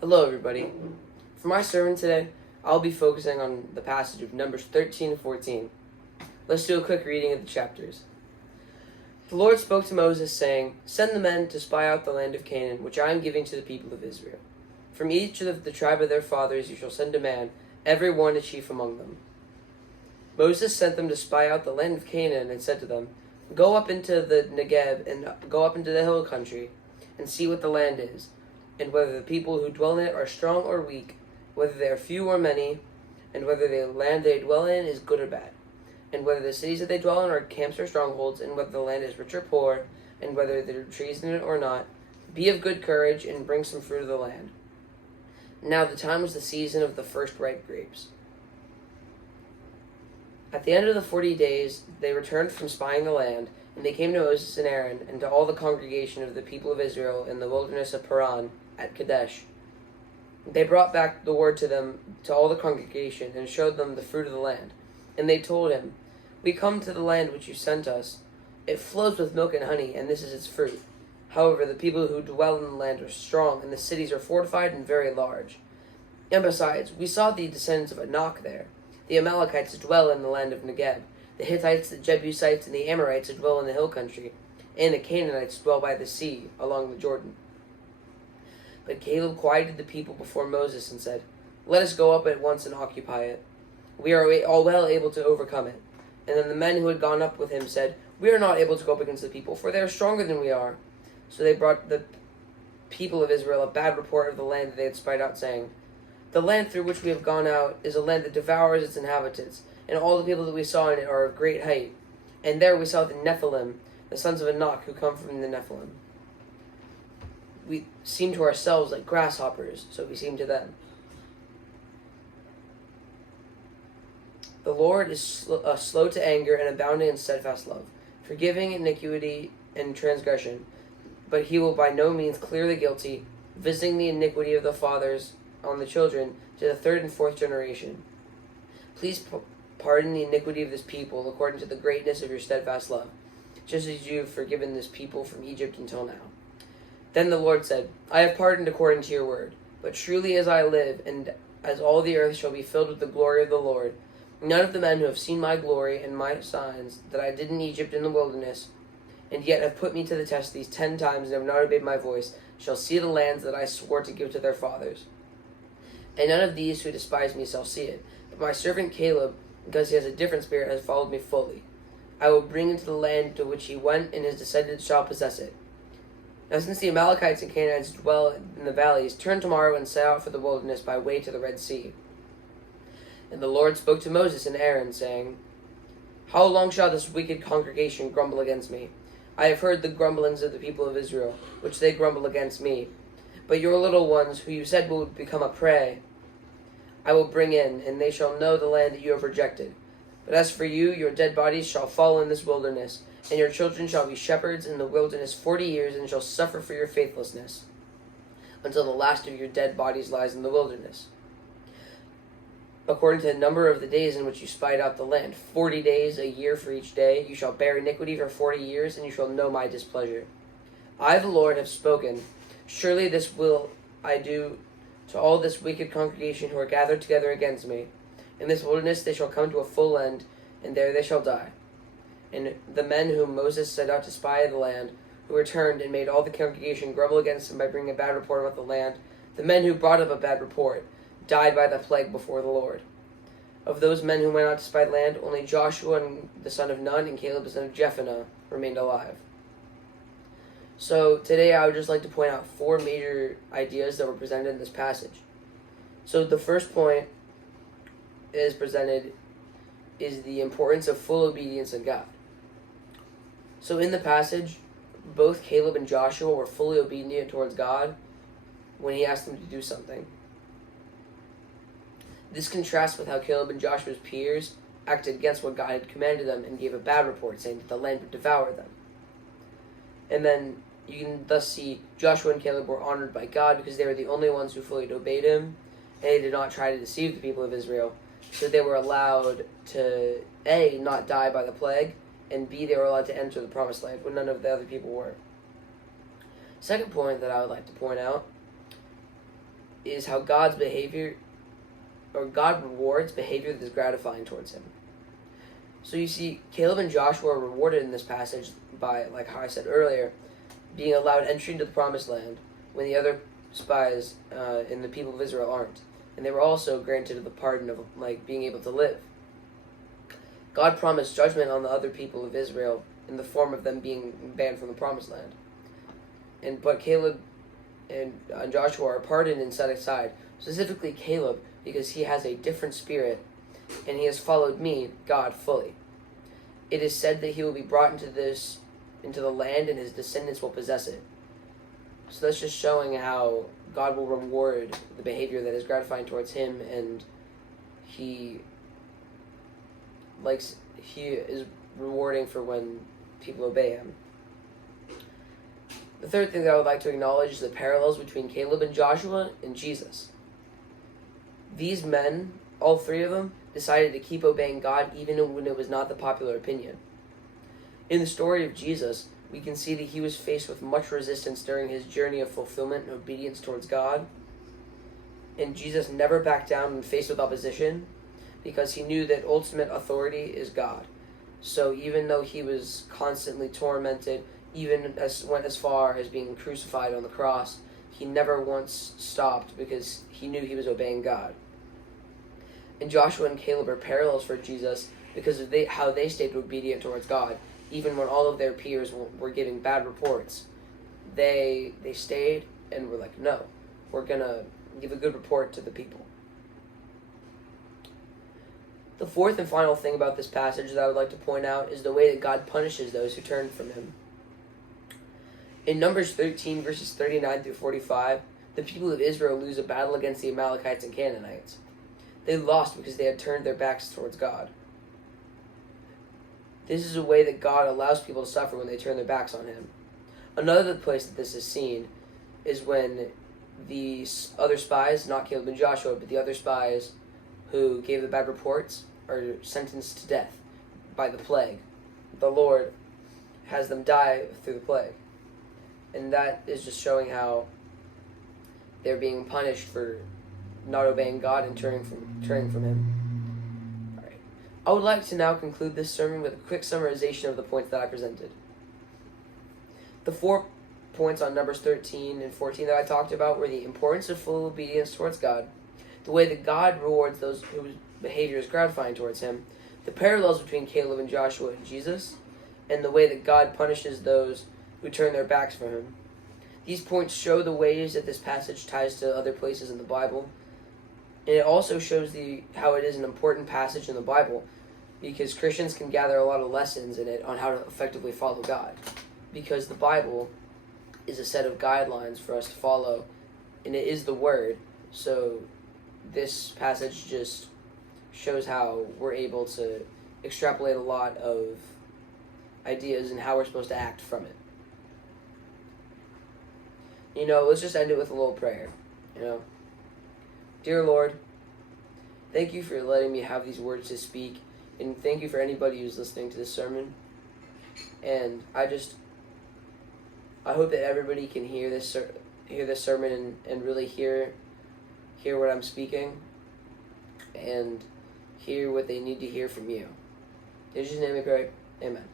Hello, everybody. For my sermon today, I'll be focusing on the passage of Numbers 13 and 14. Let's do a quick reading of the chapters. The Lord spoke to Moses, saying, "Send the men to spy out the land of Canaan, which I am giving to the people of Israel. From each of the tribe of their fathers you shall send a man, every one a chief among them." Moses sent them to spy out the land of Canaan and said to them, "Go up into the Negeb and go up into the hill country and see what the land is, and whether the people who dwell in it are strong or weak, whether they are few or many, and whether the land they dwell in is good or bad, and whether the cities that they dwell in are camps or strongholds, and whether the land is rich or poor, and whether there are trees in it or not. Be of good courage and bring some fruit of the land." Now the time was the season of the first ripe grapes. At the end of the 40 days they returned from spying the land, and they came to Moses and Aaron and to all the congregation of the people of Israel in the wilderness of Paran at Kadesh. They brought back the word to them, to all the congregation, and showed them the fruit of the land. And they told him, "We come to the land which you sent us. It flows with milk and honey, and this is its fruit. However, the people who dwell in the land are strong, and the cities are fortified and very large. And besides, we saw the descendants of Anak there. The Amalekites dwell in the land of Negeb. The Hittites, the Jebusites, and the Amorites dwell in the hill country, and the Canaanites dwell by the sea, along the Jordan." But Caleb quieted the people before Moses and said, "Let us go up at once and occupy it. We are all well able to overcome it." And then the men who had gone up with him said, "We are not able to go up against the people, for they are stronger than we are." So they brought the people of Israel a bad report of the land that they had spied out, saying, "The land through which we have gone out is a land that devours its inhabitants, and all the people that we saw in it are of great height. And there we saw the Nephilim, the sons of Anak, who come from the Nephilim. We seem to ourselves like grasshoppers, so we seem to them." The Lord is slow to anger and abounding in steadfast love, forgiving iniquity and transgression, but he will by no means clear the guilty, visiting the iniquity of the fathers on the children to the third and fourth generation. Please pardon the iniquity of this people according to the greatness of your steadfast love, just as you have forgiven this people from Egypt until now. Then the Lord said, "I have pardoned according to your word, but truly as I live, and as all the earth shall be filled with the glory of the Lord, none of the men who have seen my glory and my signs that I did in Egypt in the wilderness, and yet have put me to the test these 10 times and have not obeyed my voice, shall see the lands that I swore to give to their fathers. And none of these who despise me shall see it, but my servant Caleb, because he has a different spirit, has followed me fully. I will bring into the land to which he went, and his descendants shall possess it. Now since the Amalekites and Canaanites dwell in the valleys, turn tomorrow and set out for the wilderness by way to the Red Sea." And the Lord spoke to Moses and Aaron, saying, "How long shall this wicked congregation grumble against me? I have heard the grumblings of the people of Israel, which they grumble against me. But your little ones, who you said will become a prey, I will bring in, and they shall know the land that you have rejected. But as for you, your dead bodies shall fall in this wilderness, and your children shall be shepherds in the wilderness 40 years, and shall suffer for your faithlessness, until the last of your dead bodies lies in the wilderness. According to the number of the days in which you spied out the land, 40 days, a year for each day, you shall bear iniquity for 40 years, and you shall know my displeasure. I, the Lord, have spoken. Surely this will I do to all this wicked congregation who are gathered together against me. In this wilderness they shall come to a full end, and there they shall die." And the men whom Moses sent out to spy the land, who returned and made all the congregation grumble against him by bringing a bad report about the land, the men who brought up a bad report, died by the plague before the Lord. Of those men who went out to spy the land, only Joshua the son of Nun and Caleb the son of Jephunneh remained alive. So today I would just like to point out 4 major ideas that were presented in this passage. So the first point is presented is the importance of full obedience in God. So in the passage, both Caleb and Joshua were fully obedient towards God when he asked them to do something. This contrasts with how Caleb and Joshua's peers acted against what God had commanded them and gave a bad report, saying that the land would devour them. And then you can thus see Joshua and Caleb were honored by God because they were the only ones who fully obeyed him, and they did not try to deceive the people of Israel. So they were allowed to, A, not die by the plague, and B, they were allowed to enter the promised land when none of the other people were. Second point that I would like to point out is how God's behavior, or God rewards behavior that is gratifying towards him. So you see, Caleb and Joshua are rewarded in this passage by, like how I said earlier, being allowed entry into the promised land when the other spies and the people of Israel aren't. And they were also granted the pardon of being able to live. God promised judgment on the other people of Israel in the form of them being banned from the promised land. But Caleb and Joshua are pardoned and set aside. Specifically Caleb, because he has a different spirit and he has followed me, God, fully. It is said that he will be brought into the land and his descendants will possess it. So that's just showing how God will reward the behavior that is gratifying towards him, and he is rewarding for when people obey him. The third thing that I would like to acknowledge is the parallels between Caleb and Joshua and Jesus. These men, all three of them, decided to keep obeying God even when it was not the popular opinion. In the story of Jesus, we can see that he was faced with much resistance during his journey of fulfillment and obedience towards God. And Jesus never backed down when faced with opposition because he knew that ultimate authority is God. So even though he was constantly tormented, even went as far as being crucified on the cross, he never once stopped because he knew he was obeying God. And Joshua and Caleb are parallels for Jesus because of how they stayed obedient towards God. Even when all of their peers were giving bad reports, they stayed and were like, no, we're going to give a good report to the people. The fourth and final thing about this passage that I would like to point out is the way that God punishes those who turn from him. In Numbers 13, verses 39 through 45, the people of Israel lose a battle against the Amalekites and Canaanites. They lost because they had turned their backs towards God. This is a way that God allows people to suffer when they turn their backs on him. Another place that this is seen is when the other spies, not Caleb and Joshua, but the other spies who gave the bad reports, are sentenced to death by the plague. The Lord has them die through the plague. And that is just showing how they're being punished for not obeying God and turning from him. I would like to now conclude this sermon with a quick summarization of the points that I presented. The 4 points on Numbers 13 and 14 that I talked about were the importance of full obedience towards God, the way that God rewards those whose behavior is gratifying towards him, the parallels between Caleb and Joshua and Jesus, and the way that God punishes those who turn their backs from him. These points show the ways that this passage ties to other places in the Bible, and it also shows how it is an important passage in the Bible, because Christians can gather a lot of lessons in it on how to effectively follow God. Because the Bible is a set of guidelines for us to follow, and it is the Word. So this passage just shows how we're able to extrapolate a lot of ideas and how we're supposed to act from it. Let's just end it with a little prayer. Dear Lord, thank you for letting me have these words to speak. And thank you for anybody who's listening to this sermon. And I hope that everybody can hear this sermon and really hear what I'm speaking and hear what they need to hear from you. In Jesus' name we pray. Amen.